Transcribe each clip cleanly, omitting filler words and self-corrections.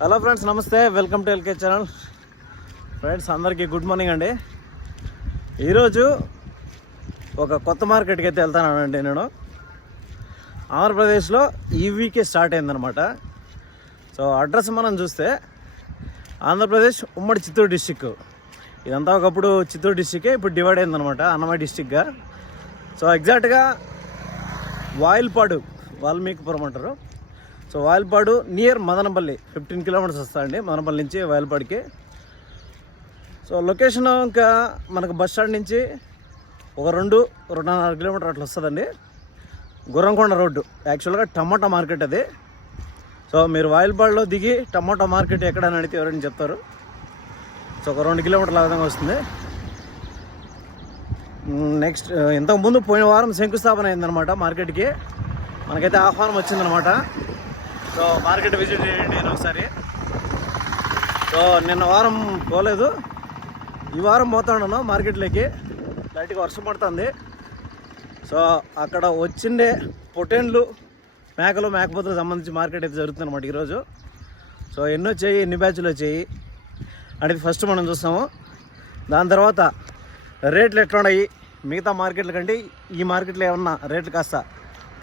Hello friends, నమస్తే. Welcome to LK channel. Friends అందరికీ good morning అండి. ఈరోజు ఒక కొత్త మార్కెట్కి అయితే వెళ్తానండి. నేను ఆంధ్రప్రదేశ్లో ఈ వీకే స్టార్ట్ అయిందనమాట. సో అడ్రస్ మనం చూస్తే ఆంధ్రప్రదేశ్ ఉమ్మడి చిత్తూరు డిస్టిక్. ఇదంతా ఒకప్పుడు చిత్తూరు డిస్టికే, ఇప్పుడు డివైడ్ అయిందనమాట అన్నమయ్య డిస్టిక్గా. సో ఎగ్జాక్ట్గా వాల్మీకిపురం అంటారు. So Vayalpadu near Madanapalle 15 kilometres వస్తాయండి మదనపల్లి నుంచి వాయిల్పాడుకి. సో లొకేషన్ ఇంకా మనకు బస్ స్టాండ్ నుంచి ఒక 2-2.5 కిలోమీటర్ అట్లా వస్తుందండి. గుర్రంకొండ రోడ్డు, యాక్చువల్గా టమాటా మార్కెట్ అది. సో మీరు వాయిల్పాడులో దిగి టమాటా మార్కెట్ ఎక్కడని అడిగితే ఎవరైనా చెప్తారు. సో ఒక 2 కిలోమీటర్ల విధంగా వస్తుంది. నెక్స్ట్ ఇంతకుముందు పోయిన వారం శంకుస్థాపన అయిందనమాట మార్కెట్కి. మనకైతే ఆహ్వానం వచ్చిందనమాట. సో మార్కెట్ విజిట్ చేయండి నేను ఒకసారి. సో నిన్న వారం పోలేదు, ఈ వారం పోతాను మార్కెట్లోకి. లైట్గా వర్షం పడుతుంది. సో అక్కడ వచ్చిండే పొటేన్లు, మేకలు, మేకపోతులకు సంబంధించి మార్కెట్ అయితే జరుగుతుంది అనమాట ఈరోజు. సో ఎన్ని వచ్చాయి, ఎన్ని బ్యాచ్లు వచ్చాయి అనేది ఫస్ట్ మనం చూస్తాము. దాని తర్వాత రేట్లు ఎట్లా ఉన్నాయి, మిగతా మార్కెట్ల కంటే ఈ మార్కెట్లో ఏమన్నా రేట్లు కాస్త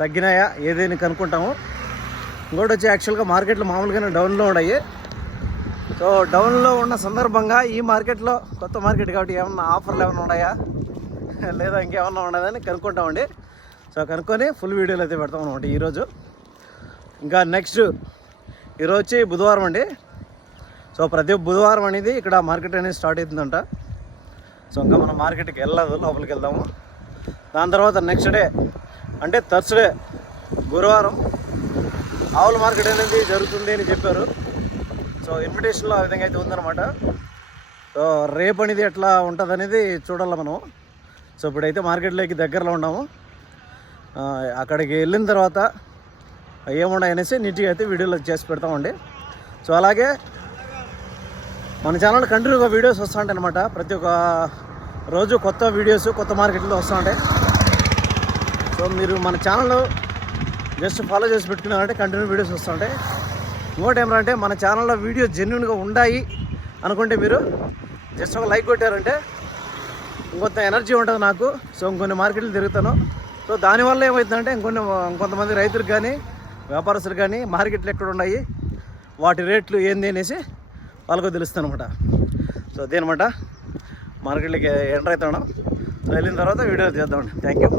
తగ్గినాయా ఏదైనా కనుక్కుంటాము. ఇంకోటి వచ్చి యాక్చువల్గా మార్కెట్లు మామూలుగానే డౌన్లో ఉన్నాయి. సో డౌన్లో ఉన్న సందర్భంగా ఈ మార్కెట్లో కొత్త మార్కెట్ కాబట్టి ఏమన్నా ఆఫర్లు ఏమైనా ఉన్నాయా లేదా ఇంకేమన్నా ఉన్నదని కనుక్కుంటామండి. సో కనుక్కొని ఫుల్ వీడియోలు అయితే పెడతాం అనమాట ఈరోజు. ఇంకా నెక్స్ట్ ఈరోజు వచ్చి బుధవారం అండి. సో ప్రతి బుధవారం అనేది ఇక్కడ మార్కెట్ అనేది స్టార్ట్ అవుతుందంట. సో ఇంకా మనం మార్కెట్కి వెళ్ళదు, లోపలికి వెళ్దాము. దాని తర్వాత నెక్స్ట్ డే అంటే థర్స్డే గురువారం ఆవుల మార్కెట్ అనేది జరుగుతుంది అని చెప్పారు. సో ఇన్విటేషన్లో ఆ విధంగా అయితే ఉందన్నమాట. సో రేపు అనేది ఎట్లా ఉంటుంది అనేది చూడాలి మనం. సో ఇప్పుడైతే మార్కెట్లోకి దగ్గరలో ఉన్నాము. అక్కడికి వెళ్ళిన తర్వాత ఏమున్నాయి అనేసి నీట్గా అయితే వీడియోలో చేసి పెడతామండి. సో అలాగే మన ఛానల్ కంటిన్యూగా వీడియోస్ వస్తూ ఉంటాయి అనమాట. ప్రతి ఒక్క రోజు కొత్త వీడియోస్ కొత్త మార్కెట్లో వస్తూ ఉంటాయి. సో మీరు మన ఛానల్ జస్ట్ ఫాలో చేసి పెట్టుకున్నారంటే కంటిన్యూ వీడియోస్ వస్తుంటాయి. ఇంకోటి ఏమంటే మన ఛానల్లో వీడియో జెన్యున్గా ఉన్నాయి అనుకుంటే మీరు జస్ట్ ఒక లైక్ కొట్టారంటే ఇంకొంత ఎనర్జీ ఉంటుంది నాకు. సో ఇంకొన్ని మార్కెట్లు తిరుగుతాను. సో దానివల్ల ఏమవుతుందంటే ఇంకొంతమంది రైతులకు కానీ వ్యాపారస్తులు కానీ మార్కెట్లు ఎక్కడ ఉన్నాయి, వాటి రేట్లు ఏంది అనేసి వాళ్ళకు తెలుస్తుంది అనమాట. సో అదేనమాట మార్కెట్లకి ఎంటర్ అవుతాను. సో వెళ్ళిన తర్వాత వీడియో చేద్దామండి. Thank you.